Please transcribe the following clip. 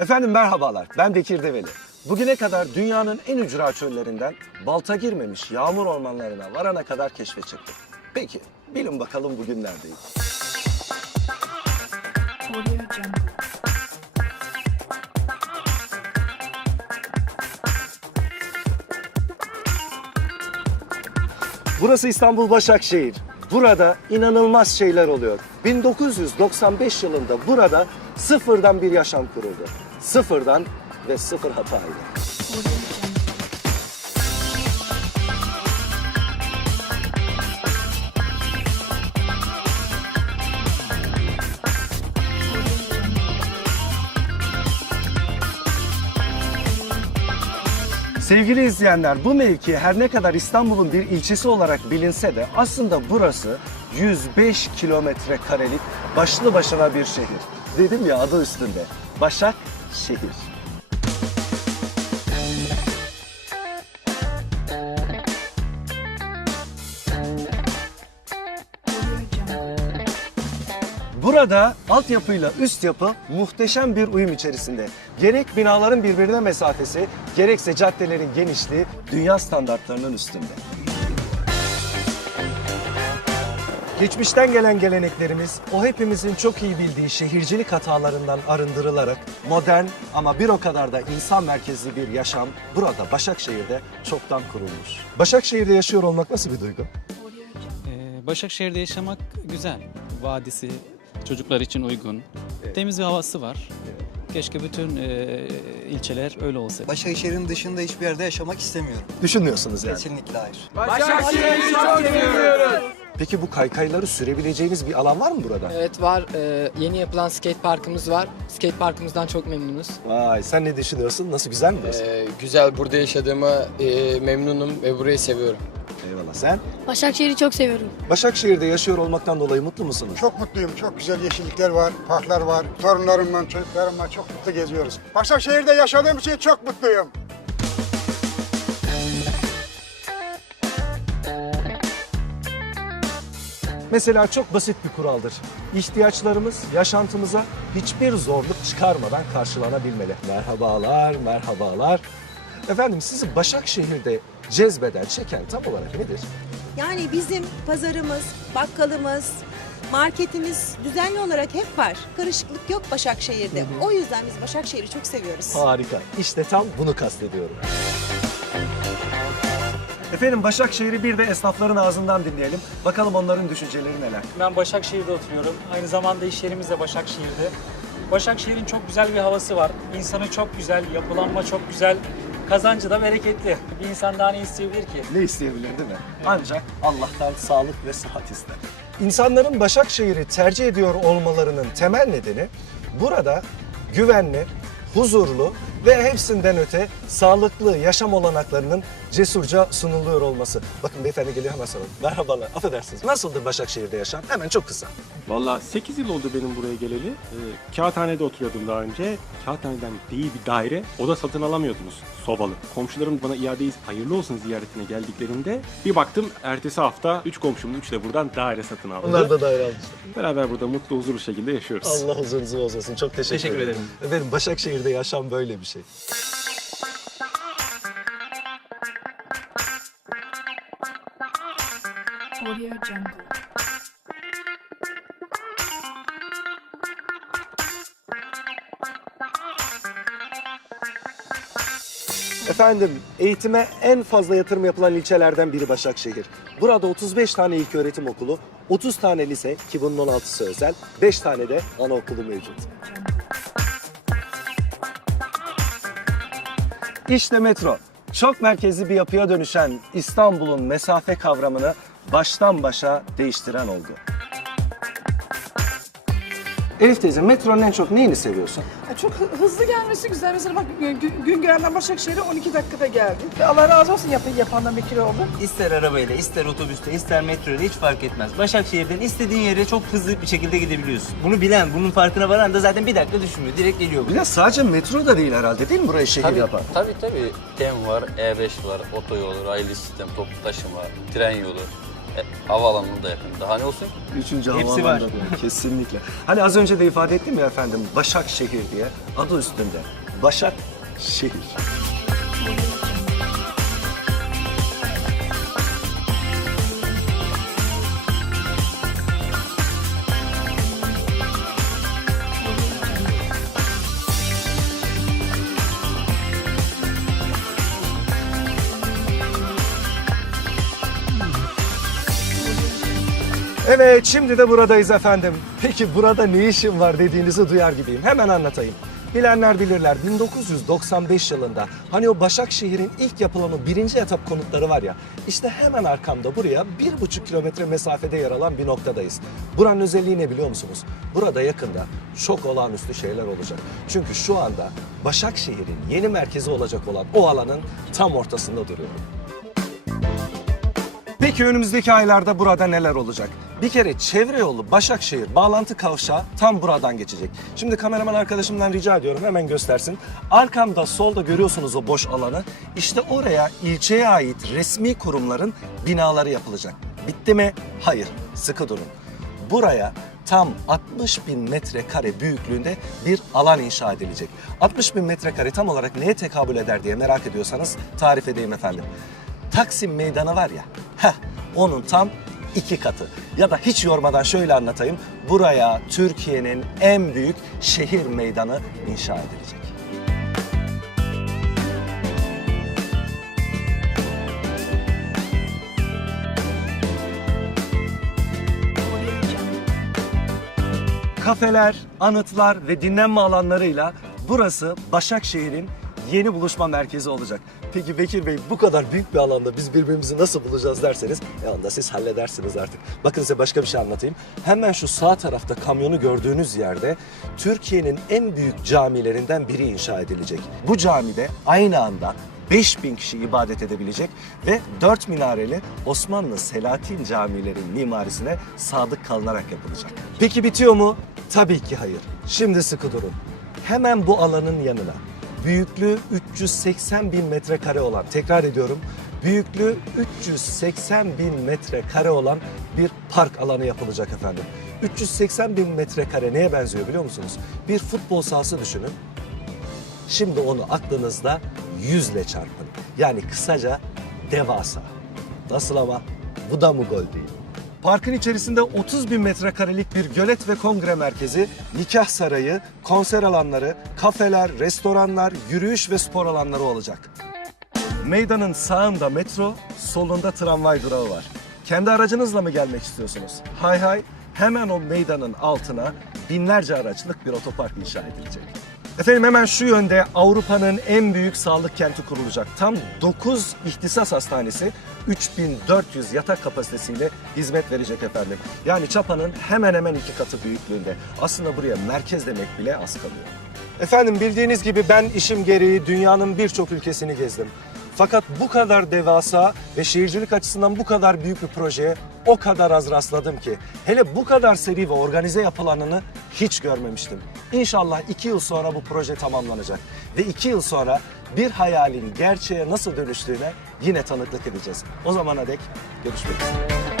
Efendim merhabalar, ben Bekir Develi. Bugüne kadar dünyanın en ücra çöllerinden balta girmemiş yağmur ormanlarına varana kadar keşfe çıktık. Peki, bilin bakalım bugün neredeyiz? Burası İstanbul Başakşehir. Burada inanılmaz şeyler oluyor. 1995 yılında burada sıfırdan bir yaşam kuruldu. Sıfırdan ve sıfır hatayla. Sevgili izleyenler, bu mevki her ne kadar İstanbul'un bir ilçesi olarak bilinse de aslında burası 105 kilometre karelik başlı başına bir şehir. Dedim ya adı üstünde. Başak şehir. Burada altyapıyla üst yapı muhteşem bir uyum içerisinde. Gerek binaların birbirine mesafesi, gerekse caddelerin genişliği dünya standartlarının üstünde. Geçmişten gelen geleneklerimiz o hepimizin çok iyi bildiği şehircilik hatalarından arındırılarak modern ama bir o kadar da insan merkezli bir yaşam burada Başakşehir'de çoktan kurulmuş. Başakşehir'de yaşıyor olmak nasıl bir duygu? Ee, Başakşehir'de yaşamak güzel. Vadisi çocuklar için uygun. Temiz bir havası var. Keşke bütün e, ilçeler öyle olsa. Başakşehir'in dışında hiçbir yerde yaşamak istemiyorum. Düşünmüyorsunuz yani. Kesinlikle hayır. Peki bu kaykayları sürebileceğiniz bir alan var mı burada? Evet var. Ee, yeni yapılan skate parkımız var. Skate parkımızdan çok memnunuz. Vay sen ne düşünüyorsun? Nasıl güzel mi burası? Ee, güzel burada yaşadığıma e, memnunum ve burayı seviyorum. Eyvallah sen. Başakşehir'i çok seviyorum. Başakşehir'de yaşıyor olmaktan dolayı mutlu musunuz? Çok mutluyum. Çok güzel yeşillikler var, parklar var. Torunlarımla, çocuklarımla çok mutlu geziyoruz. Başakşehir'de yaşadığım için çok mutluyum. Mesela çok basit bir kuraldır. İhtiyaçlarımız yaşantımıza hiçbir zorluk çıkarmadan karşılanabilmeli. Merhabalar, merhabalar. Efendim sizi Başakşehir'de cezbeden, çeken tam olarak nedir? Yani bizim pazarımız, bakkalımız, marketimiz düzenli olarak hep var. Karışıklık yok Başakşehir'de. O yüzden biz Başakşehir'i çok seviyoruz. Harika. İşte tam bunu kastediyorum. Efendim Başakşehir'i bir de esnafların ağzından dinleyelim. Bakalım onların düşünceleri neler. Ben Başakşehir'de oturuyorum. Aynı zamanda iş yerimiz de Başakşehir'de. Başakşehir'in çok güzel bir havası var. İnsanı çok güzel, yapılanma çok güzel. Kazancı da bereketli. Bir insan daha ne isteyebilir ki? Ne isteyebilir değil mi? Ancak Allah'tan sağlık ve sıhhat ister. İnsanların Başakşehir'i tercih ediyor olmalarının temel nedeni burada güvenli, huzurlu ve hepsinden öte sağlıklı yaşam olanaklarının cesurca sunuluyor olması. Bakın beyefendi geliyor hemen soralım. Merhabalar, affedersiniz. Nasıldır Başakşehir'de yaşam? Hemen çok kısa. Valla 8 yıl oldu benim buraya geleli. Ee, Kağıthane'de oturuyordum daha önce. Kağıthane'den değil bir daire. Oda satın alamıyordunuz sobalı. Komşularım bana iadeyiz hayırlı olsun ziyaretine geldiklerinde bir baktım ertesi hafta 3 komşumun 3 de buradan daire satın aldı. Onlar da daire almışlar. Beraber burada mutlu huzurlu şekilde yaşıyoruz. Allah huzurunuzu bozmasın. Çok teşekkür, Teşekkür ederim. Efendim Başakşehir'de yaşam böyle bir şey. Audio Jungle. Efendim eğitime en fazla yatırım yapılan ilçelerden biri Başakşehir. Burada 35 tane ilköğretim okulu, 30 tane lise ki bunun 16'sı özel, 5 tane de anaokulu mevcut. İşte metro. Çok merkezli bir yapıya dönüşen İstanbul'un mesafe kavramını baştan başa değiştiren oldu. Elif teyze metronun en çok neyini seviyorsun? Çok hı- hızlı gelmesi güzel. Mesela bak Gün- Güngören'den Başakşehir'e 12 dakikada geldik. Ve Allah razı olsun yap yapandan Bekir oldu. İster arabayla, ister otobüste, ister metroyla hiç fark etmez. Başakşehir'den istediğin yere çok hızlı bir şekilde gidebiliyorsun. Bunu bilen, bunun farkına varan da zaten bir dakika düşünmüyor. Direkt geliyor. Bir de sadece metro da değil herhalde değil mi burayı şehir Tabii, yapan? tabii tabii. TEM var, E5 var, otoyol, raylı sistem, toplu taşıma, tren yolu. Havaalanına da yakın. Daha ne olsun? Üçüncü Hepsi havaalanında var. da, Kesinlikle. Hani az önce de ifade ettim ya efendim Başakşehir diye adı üstünde. Başak şehir. Evet şimdi de buradayız efendim. Peki burada ne işim var dediğinizi duyar gibiyim. Hemen anlatayım. Bilenler bilirler 1995 yılında hani o Başakşehir'in ilk yapılan o birinci etap konutları var ya işte hemen arkamda buraya bir buçuk kilometre mesafede yer alan bir noktadayız. Buranın özelliği ne biliyor musunuz? Burada yakında çok olağanüstü şeyler olacak. Çünkü şu anda Başakşehir'in yeni merkezi olacak olan o alanın tam ortasında duruyorum. Peki önümüzdeki aylarda burada neler olacak? Bir kere çevre yolu Başakşehir bağlantı kavşağı tam buradan geçecek. Şimdi kameraman arkadaşımdan rica ediyorum hemen göstersin. Arkamda solda görüyorsunuz o boş alanı. İşte oraya ilçeye ait resmi kurumların binaları yapılacak. Bitti mi? Hayır. Sıkı durun. Buraya tam 60 bin metrekare büyüklüğünde bir alan inşa edilecek. 60 bin metrekare tam olarak neye tekabül eder diye merak ediyorsanız tarif edeyim efendim. Taksim Meydanı var ya, heh, onun tam iki katı. Ya da hiç yormadan şöyle anlatayım. Buraya Türkiye'nin en büyük şehir meydanı inşa edilecek. Kafeler, anıtlar ve dinlenme alanlarıyla burası Başakşehir'in yeni buluşma merkezi olacak. Peki Bekir Bey bu kadar büyük bir alanda biz birbirimizi nasıl bulacağız derseniz e onu da siz halledersiniz artık. Bakın size başka bir şey anlatayım. Hemen şu sağ tarafta kamyonu gördüğünüz yerde Türkiye'nin en büyük camilerinden biri inşa edilecek. Bu camide aynı anda 5000 kişi ibadet edebilecek ve 4 minareli Osmanlı Selahattin camilerin mimarisine sadık kalınarak yapılacak. Peki bitiyor mu? Tabii ki hayır. Şimdi sıkı durun. Hemen bu alanın yanına büyüklüğü 380 bin metrekare olan, tekrar ediyorum, büyüklüğü 380 bin metrekare olan bir park alanı yapılacak efendim. 380 bin metrekare neye benziyor biliyor musunuz? Bir futbol sahası düşünün. Şimdi onu aklınızda yüzle çarpın. Yani kısaca devasa. Nasıl ama? Bu da mı gol değil? Parkın içerisinde 30 bin metrekarelik bir gölet ve kongre merkezi, nikah sarayı, konser alanları, kafeler, restoranlar, yürüyüş ve spor alanları olacak. Meydanın sağında metro, solunda tramvay durağı var. Kendi aracınızla mı gelmek istiyorsunuz? Hay hay, hemen o meydanın altına binlerce araçlık bir otopark inşa edilecek. Efendim hemen şu yönde Avrupa'nın en büyük sağlık kenti kurulacak. Tam 9 ihtisas hastanesi 3400 yatak kapasitesiyle hizmet verecek efendim. Yani Çapa'nın hemen hemen iki katı büyüklüğünde. Aslında buraya merkez demek bile az kalıyor. Efendim bildiğiniz gibi ben işim gereği dünyanın birçok ülkesini gezdim. Fakat bu kadar devasa ve şehircilik açısından bu kadar büyük bir projeye o kadar az rastladım ki. Hele bu kadar seri ve organize yapılanını hiç görmemiştim. İnşallah iki yıl sonra bu proje tamamlanacak. Ve iki yıl sonra bir hayalin gerçeğe nasıl dönüştüğüne yine tanıklık edeceğiz. O zamana dek görüşmek üzere.